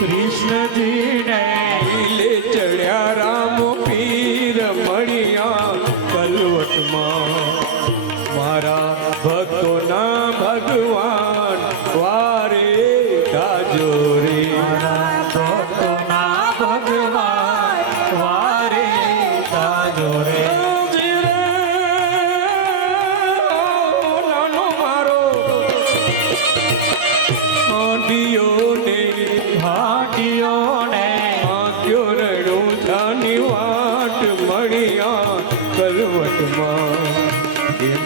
कृष्ण जी ने ले चढ़िया राम पीर मणिया कलवट मारा भक्तो ना भगवान वारे गाजो रे भक्तो ना भगवान वारे गाजो रे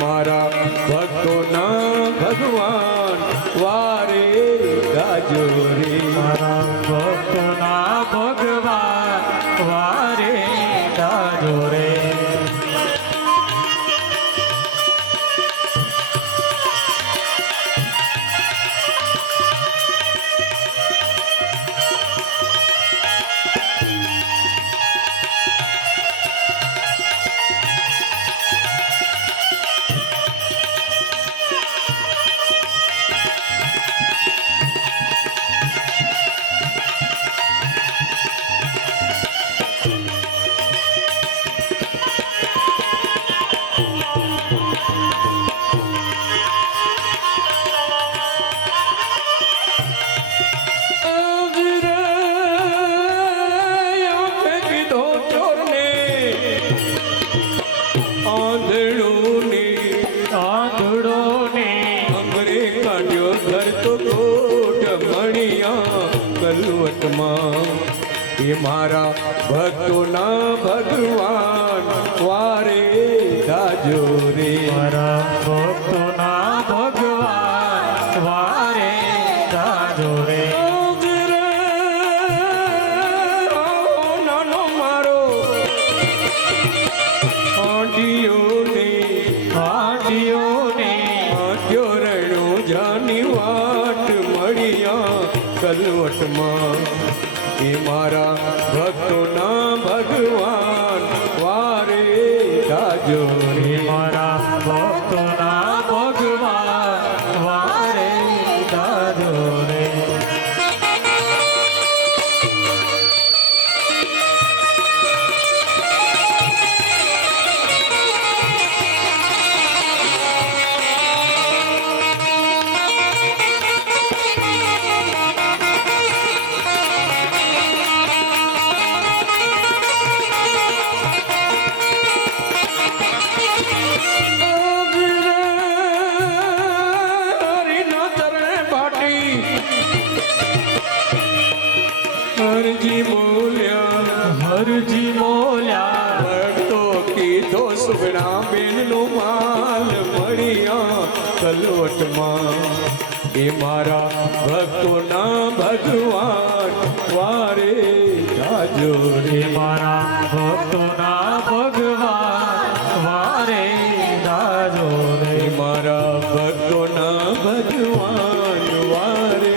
मारा भक्तो ना भगवान वारे गाजो रे मारा भक्तो ना भगवान वारे गाजो रे ये मारा भक्तो ना भगवान वारे गाजो रे मारा भक्तो ना भगवान वारे गाजो रे नानो मारो आडियो ने आड्यो रणो जानी वाट मणिया कलवट ये मारा भक्तो ना भगवान वारे गाजो रे मारा भक्तो ना भगवान वारे गाजो रे हरजी बोल्या भक्तो की दो सुगना बेन नो माल मणिया कलवट ये मारा भक्तो ना भगवान वारे गाजो रे मारा भक्तो ना भगवान वारे गाजो रे मारा भक्तो ना भगवान वारे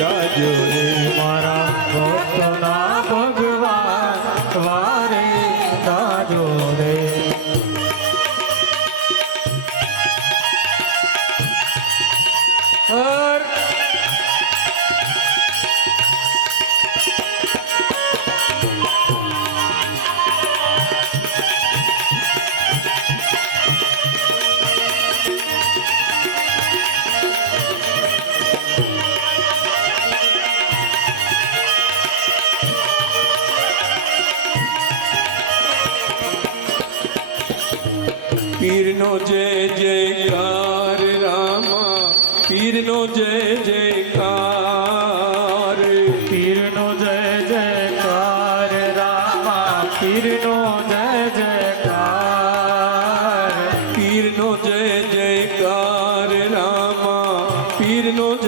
गाजो रे मारा भक्तो ना भगवान वारे गाजो रे हर पीरनो जय जयकार रामा पीरनो जय जयकार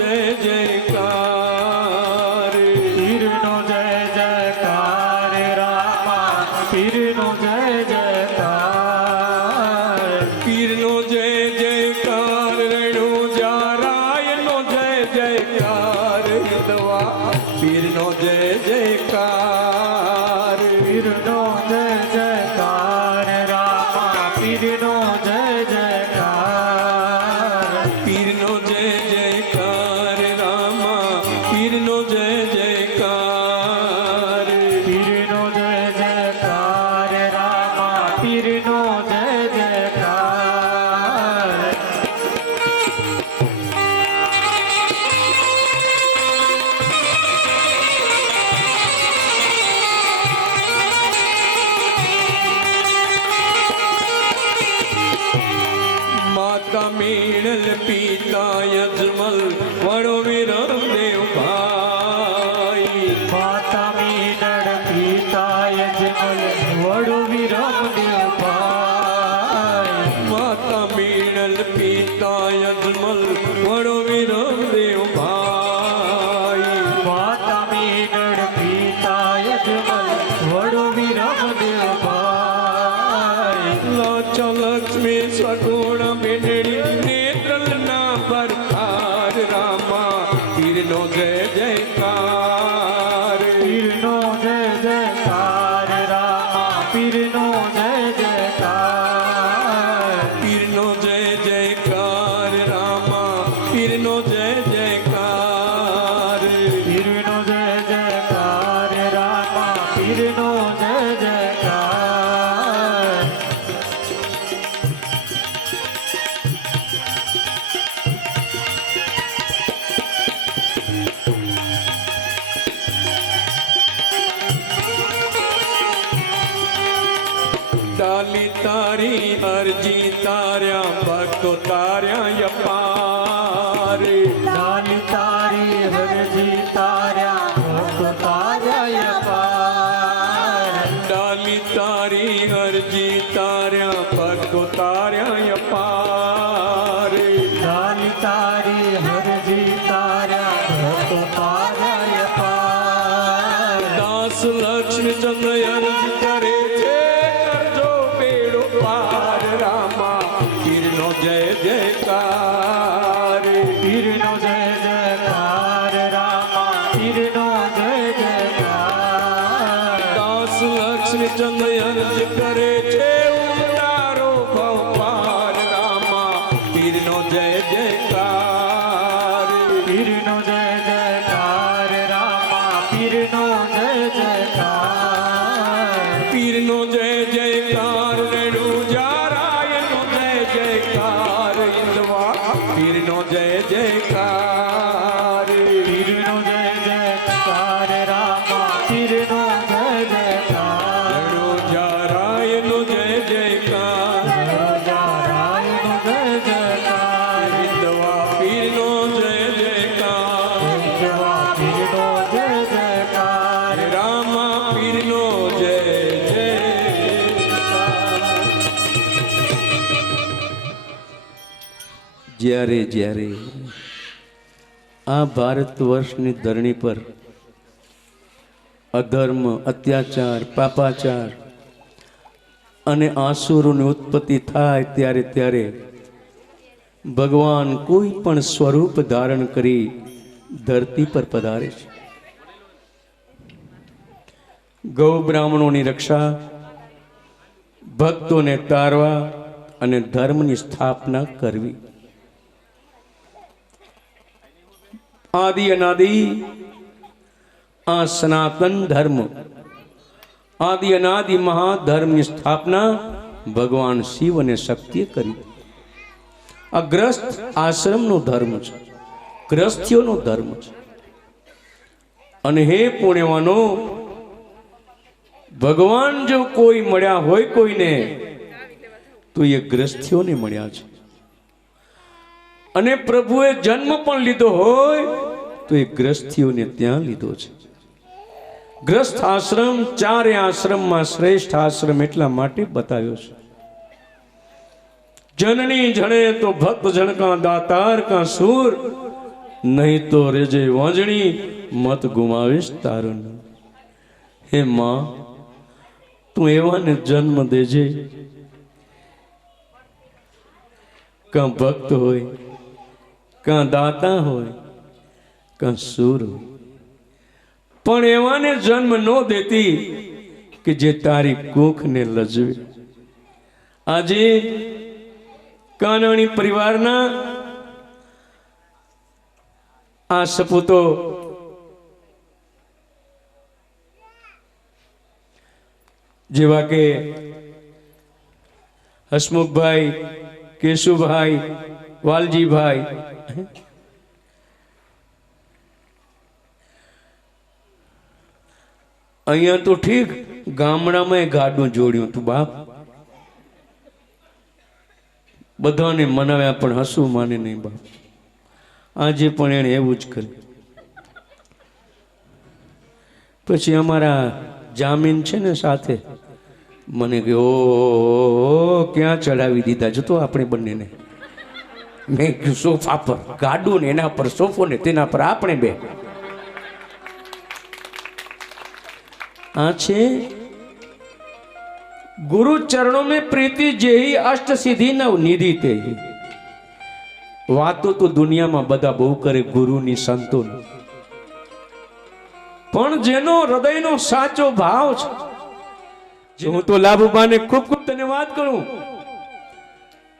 જય જયકાર પીરનો જય જયકાર રામા પીરનો જય જયકાર પીરનો જય જયકાર રેણુ જારાયનો જય જયકાર હિંદવા પીરનો જય જયકાર પીરનો જય જયકાર રામા પીરનો જય જયકાર પીરનો જય જયકાર રામા પીરનો જય જયકાર પીરનો જય જયકાર રામા પીરનો જય જયકાર માતા મેળલ પિતા યજમલ વડો વિરમ દેવ ભાઈ માતા મીનળ પિતા યજમલ વડુ વિરમ દેવભાઈ માતા મેળલ પિતા યજમલ વડો વિરમ દેવ ભાઈ માતા મીનળ પિતા યજમલ વડુ વિરમ દેવભાઈ લાચા લક્ષ્મી સગુણ બેનડી નેત્રલ ના પરખાર રામા પીરનો જય જયકાર પીરનો જય જયકાર રામા પીરનો જય જયકાર પીરનો જય જયકાર રામા પીરનો જય જયકાર પીરનો જય જયકાર રામા પીરનો જય જયકાર ડાલી તારી અરજી તાર્યા ભક્તો તાર્યા યપાર લાલી તારી હરજી તાર્યા ભક્તો તાર્યા પાર ડાલી તારી અરજી તાર્યા ભક્તો તાર્યા યપાર લાલી તારી હરજી તાર્યા ભક્તો તાર્યા પાર દાસ લક્ષ્મી ચંદ્ર અરજ કરે છે કરજો બેડો પાર રામા પીરનો જય જયકાર પીરનો જય જયકાર રામા પીરનો જય જયકાર દાસ લક્ષ્મી ચંદ્ર અરજ કરે છે ઉતારો ભવ પાર રામા પીરનો જય જયકાર પીરનો જય જયકાર રામા પીરનો જય જયકાર પીરનો જય જયકાર રેણુ જારાયનો જય જયકાર ઇન્દવા પીરનો જય જયકાર પીરનો જય જયકાર રામા પીરનો જય જયકાર રેણુ જારાયનો જય જયકાર રાજારાયનો જય જયકાર ઇન્દવા પીરનો જય જયકાર દેવા પીરનો જય જયકાર રામા પીરનો જય જયકાર જ્યારે જ્યારે આ ભારત વર્ષની ધરણી પર અધર્મ અત્યાચાર પાપાચાર અને આસુરોની ઉત્પત્તિ થાય ત્યારે ત્યારે ભગવાન કોઈ પણ સ્વરૂપ ધારણ કરી ધરતી પર પધારે છે. ગૌ બ્રાહ્મણોની રક્ષા, ભક્તોને તારવા અને ધર્મની સ્થાપના કરવી. આદિ અનાદિ આ સનાતન ધર્મ, આદિ અનાદિ મહાધર્મની સ્થાપના ભગવાન શિવ અને શક્તિએ કરી. આ ગ્રસ્ત આશ્રમનો ધર્મ છે, ગ્રસ્થીઓનો ધર્મ છે. અને હે પુણ્યવાનો, ભગવાન જો કોઈ મળ્યા હોય કોઈને તો એ ગ્રસ્થીઓને મળ્યા છે. અને પ્રભુએ જન્મ પણ લીધો હોય તો એ ગ્રસ્થીઓને ત્યાં લીધો છે. ગ્રસ્થ આશ્રમ ચારે આશ્રમમાં શ્રેષ્ઠ આશ્રમ એટલા માટે બતાવ્યો છે. જનની જણે તો ભક્ત જણ કા દાતાર કા સૂર, નહીં તો રેજે વાંજણી મત ગુમાવીશ તારું. હે માં, તું એવાને જન્મ દેજે કાં ભક્ત હોય, કાં દાતા હોય, કાં સુર હોય, પણ એવાને જન્મ ન દેતી કે જે તારી કુખને લજવે. આજે કાનાણી પરિવારના આ સપૂતો જેવા કે હસમુખભાઈ, કેશુભાઈ, વાલજીભાઈ, અહીંયા તો ઠીક ગામડામાં ગાડું જોડ્યું હતું બાપ, બધાને મનાવ્યા પણ હસવું માને નહીં બાપ. આજે પણ એને એવું જ કર્યું. પછી અમારા જામીન છે ને સાથે મને કે ઓ ક્યાં ચડાવી દીધા જતો આપણે બંનેને. મેં કીધું સોફા પર ગાડું ને એના પર સોફો ને તેના પર આપણે બે. આ છે गुरु चरणों में प्रीति जेही अष्ट सिद्धि नव निधि ते. वातो तो दुनिया में बदा बहु करे गुरु नी संतो, पण जेनो हृदय नो साचो भाव छे. हूँ तो लाभुबा ने खूब खूब धन्यवाद करूं.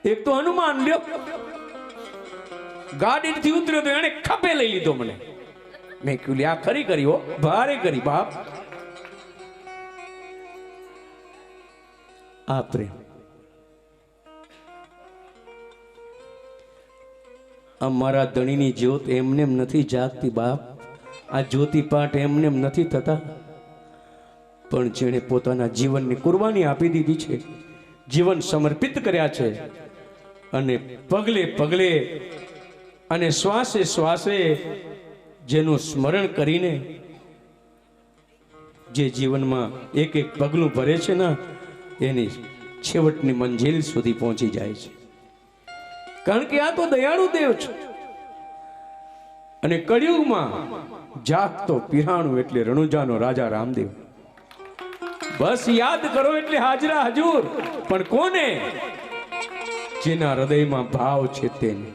एक तो हनुमान ल्यो गाड़ी थी उतर्यो तो एने खपे लई लीधो मने. मैं क्यों लिया खरी करी हो भारे करी बाप. आ प्रेम અમારા ધણીની જ્યોત એમનેમ નથી જાગતી બાપ. આ જ્યોતિપાઠ એમનેમ નથી થતા, પણ જેણે પોતાના જીવનની કુરબાની આપી દીધી છે, જીવન સમર્પિત કર્યા છે, અને પગલે પગલે અને શ્વાસે શ્વાસે જેનું સ્મરણ કરીને જે જીવનમાં એક એક પગલું ભરે છે ને, એની છેવટની મંજિલ સુધી પહોંચી જાય છે. કારણ કે આ તો દયાળુ દેવ છે. અને કળિયુગમાં જાગતો પિરાણું એટલે રણુજાનો રાજા રામદેવ. બસ યાદ કરો એટલે હાજરા હજુર. પણ કોને? જેના હૃદયમાં ભાવ છે તેને,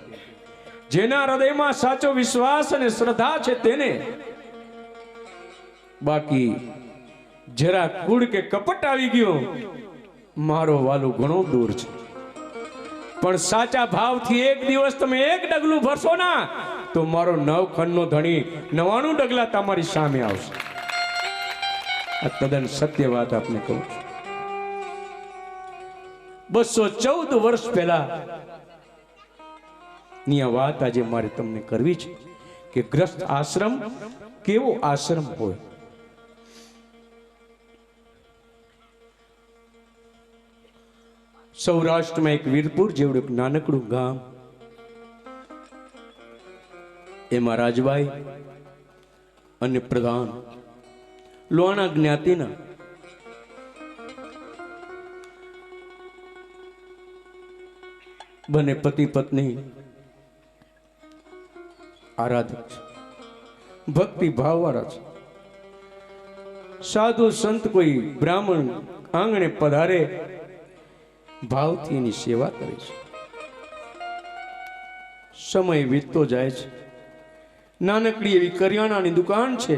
જેના હૃદયમાં સાચો વિશ્વાસ અને શ્રદ્ધા છે તેને. બાકી જરા કુડ કે કપટ આવી ગયો, મારો વાલું ઘણો દૂર છે. પણ સાચા ભાવથી એક દિવસ તમે એક ડગલું ભરશો ના, તો મારો 9 ખંડનો ધણી 99 ડગલા તમારી સામે આવશે. આ તદ્દન સત્ય વાત આપને કહું છું. 214 વર્ષ પહેલા ની આ વાત આજે મારે તમને કરવી છે કે ગ્રસ્ત આશ્રમ કેવો આશ્રમ હોય. સૌરાષ્ટ્રમાં એક વીરપુર જેવડું એક નાનકડું ગામ, એમાં રાજભાઈ અને પ્રધાન લોહાણા જ્ઞાતિના બંને પતિ પત્ની આરાધક છે, ભક્તિ ભાવવાળા છે. સાધુ સંત કોઈ બ્રાહ્મણ આંગણે પધારે ભાવથી એની સેવા કરે છે. સમય વીતતો જાય છે. નાનકડી એવી કરિયાણાની દુકાન છે.